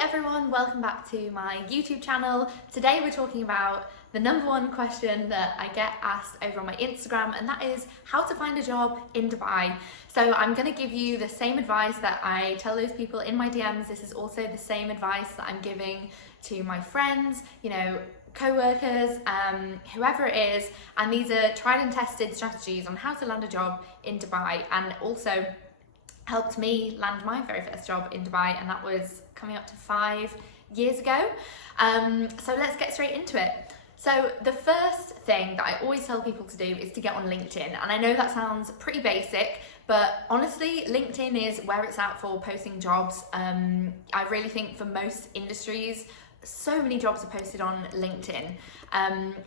everyone, welcome back to my YouTube channel. Today we're talking about the number one question that I get asked over on my Instagram, and that is how to find a job in Dubai. So I'm going to give you the same advice that I tell those people in my DMs. This is also the same advice that I'm giving to my friends, co-workers, whoever it is, and these are tried and tested strategies on how to land a job in Dubai, and also helped me land my very first job in Dubai, and that was coming up to 5 years ago. So let's get straight into it. So the first thing that I always tell people to do is to get on LinkedIn, and I know that sounds pretty basic, but honestly LinkedIn is where it's at for posting jobs. I really think for most industries so many jobs are posted on LinkedIn.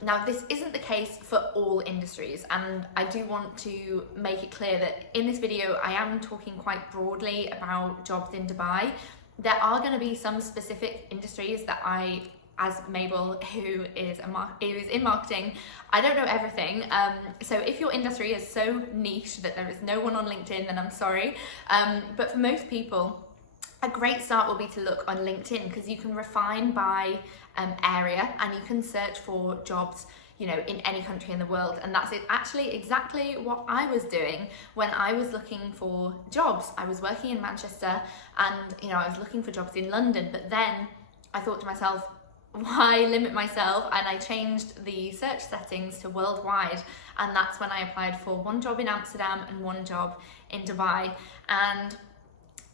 Now this isn't the case for all industries, and I do want to make it clear that in this video I am talking quite broadly about jobs in Dubai. There are going to be some specific industries that I, as Mabel, who is in marketing, I don't know everything. So if your industry is so niche that there is no one on LinkedIn, then I'm sorry. But for most people, a great start will be to look on LinkedIn, because you can refine by area and you can search for jobs in any country in the world. And that's actually exactly what I was doing when I was looking for jobs. I was working in Manchester, and I was looking for jobs in London, but then I thought to myself, why limit myself? And I changed the search settings to worldwide, and that's when I applied for one job in Amsterdam and one job in Dubai. And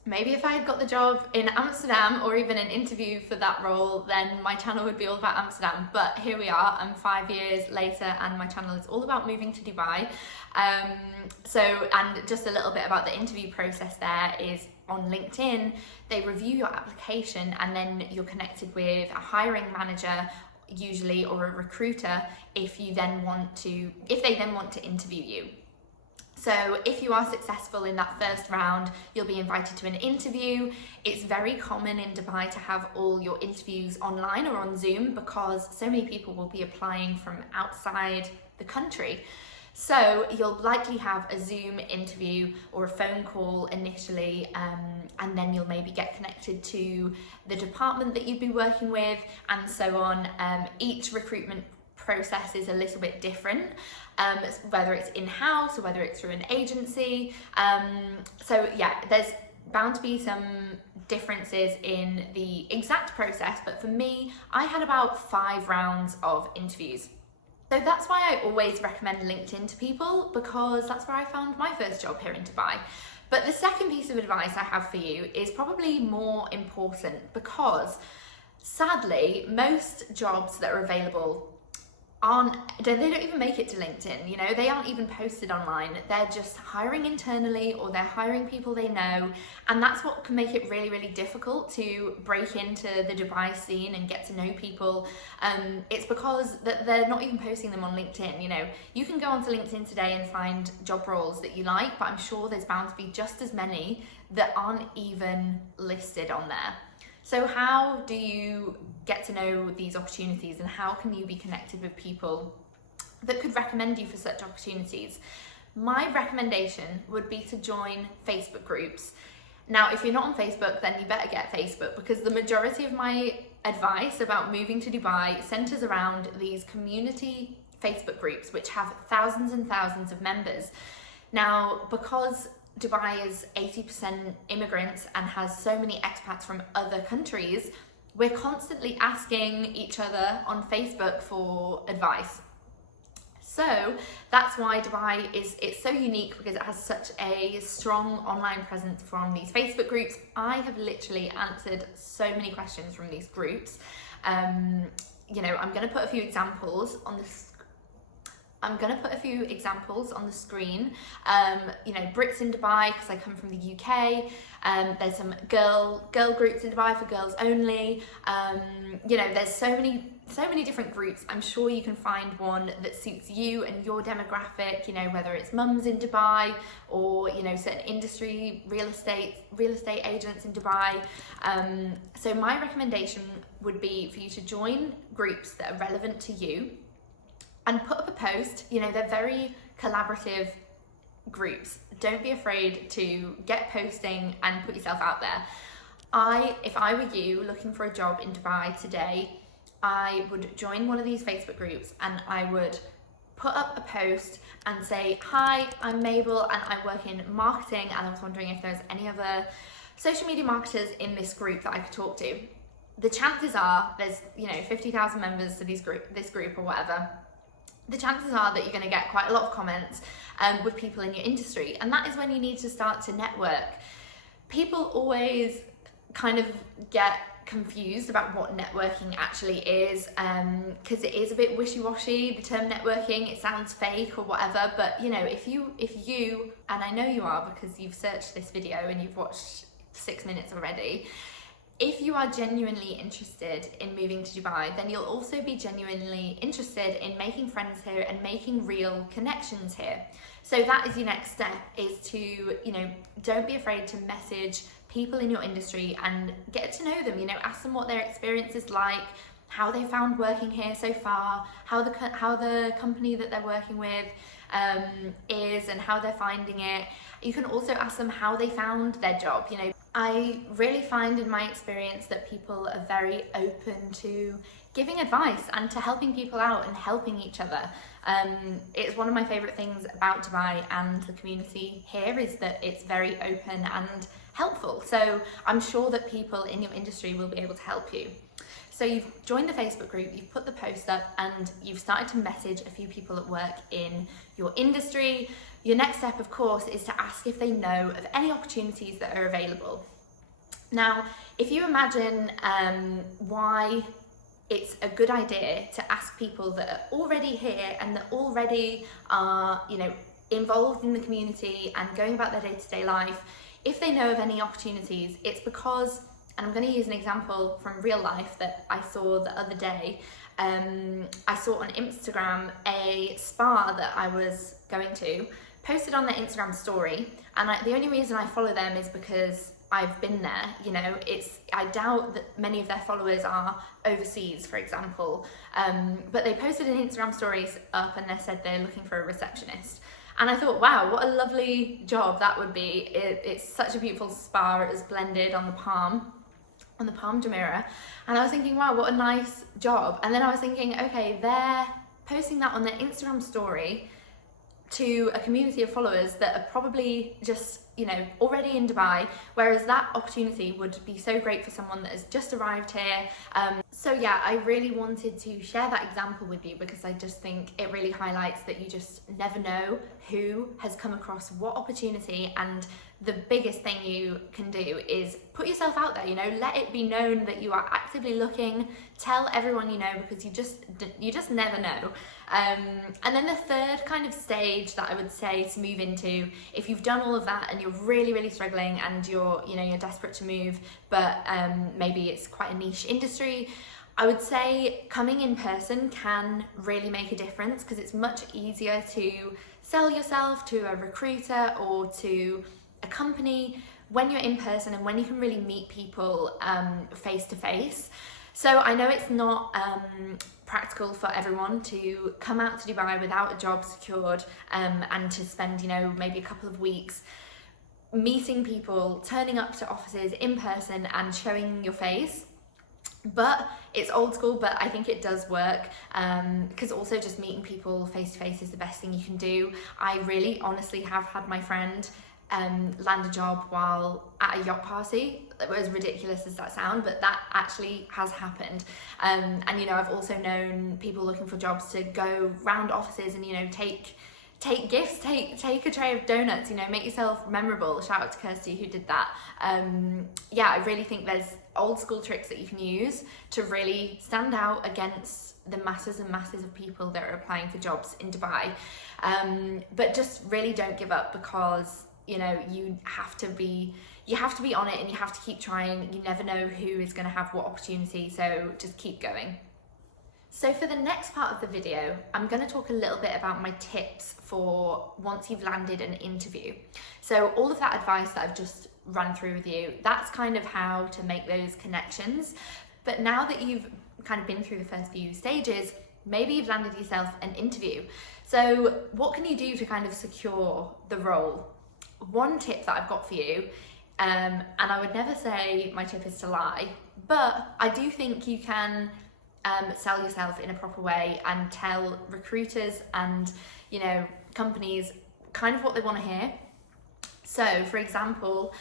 maybe if I had got the job in Amsterdam, or even an interview for that role, then my channel would be all about Amsterdam. But here we are, I'm 5 years later, and my channel is all about moving to Dubai. And just a little bit about the interview process there is on LinkedIn, they review your application, and then you're connected with a hiring manager, usually, or a recruiter, if they then want to interview you. So if you are successful in that first round, you'll be invited to an interview. It's very common in Dubai to have all your interviews online or on Zoom, because so many people will be applying from outside the country. So you'll likely have a Zoom interview or a phone call initially, and then you'll maybe get connected to the department that you'd be working with, and so on. Each recruitment process is a little bit different, whether it's in-house or whether it's through an agency. So yeah, there's bound to be some differences in the exact process, but for me, I had about 5 rounds of interviews. So that's why I always recommend LinkedIn to people, because that's where I found my first job here in Dubai. But the second piece of advice I have for you is probably more important, because sadly, most jobs that are available they don't even make it to LinkedIn. They aren't even posted online. They're just hiring internally, or they're hiring people they know, and that's what can make it really, really difficult to break into the Dubai scene and get to know people. It's because they're not even posting them on LinkedIn. You can go onto LinkedIn today and find job roles that you like, but I'm sure there's bound to be just as many that aren't even listed on there. So how do you get to know these opportunities, and how can you be connected with people that could recommend you for such opportunities? My recommendation would be to join Facebook groups. Now, if you're not on Facebook, then you better get Facebook, because the majority of my advice about moving to Dubai centers around these community Facebook groups, which have thousands and thousands of members. Now, because Dubai is 80% immigrants and has so many expats from other countries, we're constantly asking each other on Facebook for advice. So that's why Dubai it's so unique, because it has such a strong online presence from these Facebook groups. I have literally answered so many questions from these groups. I'm going to put a few examples on the screen. Brits in Dubai, because I come from the UK. There's some girl groups in Dubai for girls only. There's so many different groups. I'm sure you can find one that suits you and your demographic, whether it's mums in Dubai, or certain industry, real estate agents in Dubai. So my recommendation would be for you to join groups that are relevant to you, and put up a post. They're very collaborative groups. Don't be afraid to get posting and put yourself out there. If I were you looking for a job in Dubai today, I would join one of these Facebook groups and I would put up a post and say, hi, I'm Mabel and I work in marketing, and I was wondering if there's any other social media marketers in this group that I could talk to. The chances are there's 50,000 members to this group or whatever. The chances are that you're going to get quite a lot of comments with people in your industry, and that is when you need to start to network. People always kind of get confused about what networking actually is, because it is a bit wishy-washy, the term networking. It sounds fake or whatever, but if you, and I know you are because you've searched this video and you've watched 6 minutes already, if you are genuinely interested in moving to Dubai, then you'll also be genuinely interested in making friends here and making real connections here. So that is your next step, is to, don't be afraid to message people in your industry and get to know them. Ask them what their experience is like, how they found working here so far, how the company that they're working with is and how they're finding it. You can also ask them how they found their job. I really find in my experience that people are very open to giving advice and to helping people out and helping each other. It's one of my favourite things about Dubai and the community here, is that it's very open and helpful. So I'm sure that people in your industry will be able to help you. So you've joined the Facebook group, you've put the post up, and you've started to message a few people that work in your industry. Your next step, of course, is to ask if they know of any opportunities that are available. Now, if you imagine why it's a good idea to ask people that are already here and that already are, involved in the community and going about their day-to-day life, if they know of any opportunities, it's because, and I'm going to use an example from real life that I saw the other day. I saw on Instagram a spa that I was going to, posted on their Instagram story, and the only reason I follow them is because I've been there. I doubt that many of their followers are overseas, for example, but they posted an Instagram stories up and they said they're looking for a receptionist. And I thought, wow, what a lovely job that would be. It's such a beautiful spa. It was blended on the Palm Jumeirah. And I was thinking, wow, what a nice job. And then I was thinking, okay, they're posting that on their Instagram story to a community of followers that are probably just, already in Dubai, whereas that opportunity would be so great for someone that has just arrived here. So yeah, I really wanted to share that example with you because I just think it really highlights that you just never know who has come across what opportunity, and the biggest thing you can do is put yourself out there, let it be known that you are actively looking, tell everyone you know, because you just never know. And then the third kind of stage that I would say to move into, if you've done all of that and you're really, really struggling and you're desperate to move, but maybe it's quite a niche industry, I would say coming in person can really make a difference, because it's much easier to sell yourself to a recruiter or to a company when you're in person and when you can really meet people face to face. So I know it's not practical for everyone to come out to Dubai without a job secured and to spend maybe a couple of weeks meeting people, turning up to offices in person and showing your face. But it's old school, but I think it does work, because also just meeting people face to face is the best thing you can do. I really honestly have had my friend land a job while at a yacht party. As ridiculous as that sounds, but that actually has happened. And I've also known people looking for jobs to go round offices and take gifts, take a tray of donuts, make yourself memorable. Shout out to Kirsty who did that. Yeah, I really think there's old school tricks that you can use to really stand out against the masses and masses of people that are applying for jobs in Dubai. But just really don't give up, because you have to be on it and you have to keep trying. You never know who is going to have what opportunity, so just keep going. So for the next part of the video, I'm going to talk a little bit about my tips for once you've landed an interview. So all of that advice that I've just run through with you, that's kind of how to make those connections. But now that you've kind of been through the first few stages, maybe you've landed yourself an interview. So what can you do to kind of secure the role? One tip that I've got for you, And I would never say my tip is to lie, but I do think you can sell yourself in a proper way and tell recruiters and, you know, companies kind of what they want to hear. So, for example,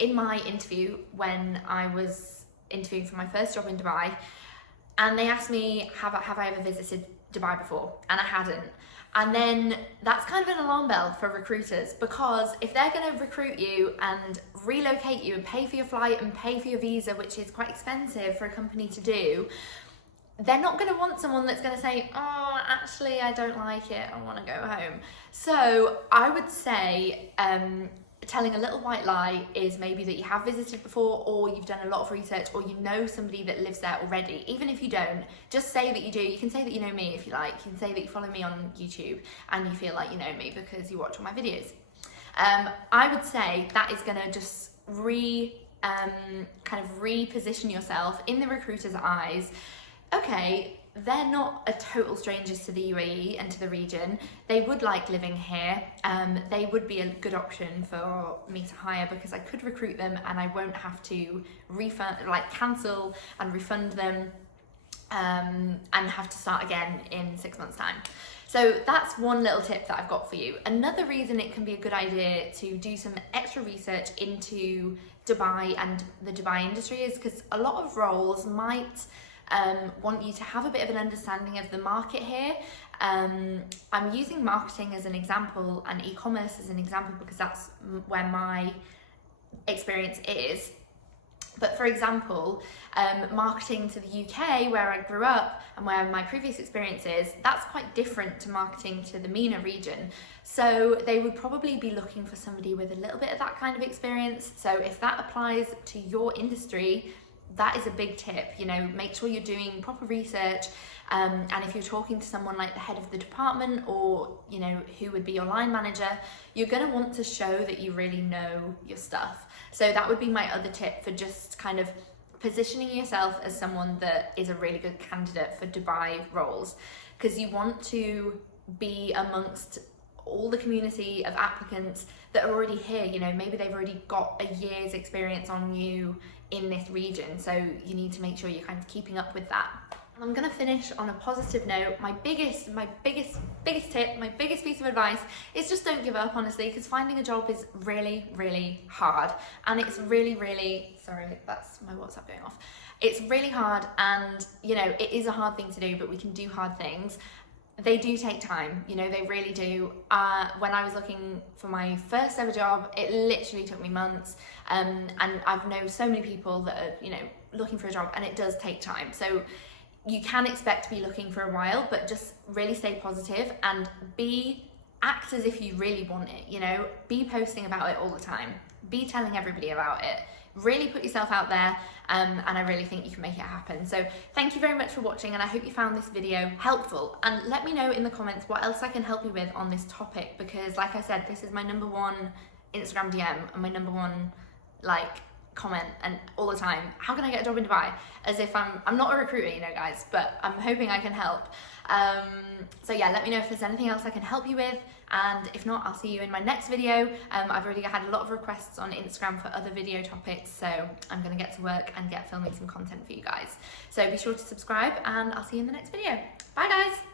in my interview, when I was interviewing for my first job in Dubai, and they asked me, have I ever visited Dubai before? And I hadn't. And then that's kind of an alarm bell for recruiters, because if they're going to recruit you and relocate you and pay for your flight and pay for your visa, which is quite expensive for a company to do, they're not going to want someone that's going to say, oh, actually, I don't like it, I want to go home. So I would say telling a little white lie is maybe that you have visited before, or you've done a lot of research, or you know somebody that lives there already. Even if you don't, just say that you do. You can say that you know me if you like. You can say that you follow me on YouTube and you feel like you know me because you watch all my videos. I would say that is going to just kind of reposition yourself in the recruiter's eyes. Okay, they're not a total strangers to the UAE and to the region. They would like living here. They would be a good option for me to hire because I could recruit them and I won't have to cancel and refund them and have to start again in 6 months' time. So that's one little tip that I've got for you. Another reason it can be a good idea to do some extra research into Dubai and the Dubai industry is because a lot of roles might want you to have a bit of an understanding of the market here. I'm using marketing as an example and e-commerce as an example because that's where my experience is. But for example, marketing to the UK, where I grew up and where my previous experience is, that's quite different to marketing to the MENA region. So they would probably be looking for somebody with a little bit of that kind of experience. So if that applies to your industry, that is a big tip. You know, make sure you're doing proper research, and if you're talking to someone like the head of the department, or you know, who would be your line manager, you're going to want to show that you really know your stuff. So that would be my other tip for just kind of positioning yourself as someone that is a really good candidate for Dubai roles, because you want to be amongst all the community of applicants that are already here. You know, maybe they've already got a year's experience on you in this region, so you need to make sure you're kind of keeping up with that. I'm gonna finish on a positive note. My biggest tip, my biggest piece of advice is just don't give up, honestly, because finding a job is really, really hard, and it's really, sorry, that's my WhatsApp going off. It's really hard, and you know, it is a hard thing to do, but we can do hard things. They do take time, you know, they really do. When I was looking for my first ever job, it literally took me months, and I've known so many people that are, you know, looking for a job, and it does take time. So you can expect to be looking for a while, but just really stay positive and act as if you really want it, you know, be posting about it all the time, be telling everybody about it, really put yourself out there, and I really think you can make it happen. So thank you very much for watching, and I hope you found this video helpful, and let me know in the comments what else I can help you with on this topic, because like I said, this is my #1 Instagram DM and my #1 comment, and all the time, how can I get a job in Dubai? As if I'm not a recruiter, you know, guys, but I'm hoping I can help. So yeah, let me know if there's anything else I can help you with, and if not, I'll see you in my next video. I've already had a lot of requests on Instagram for other video topics, so I'm gonna get to work and get filming some content for you guys. So be sure to subscribe, and I'll see you in the next video. Bye guys.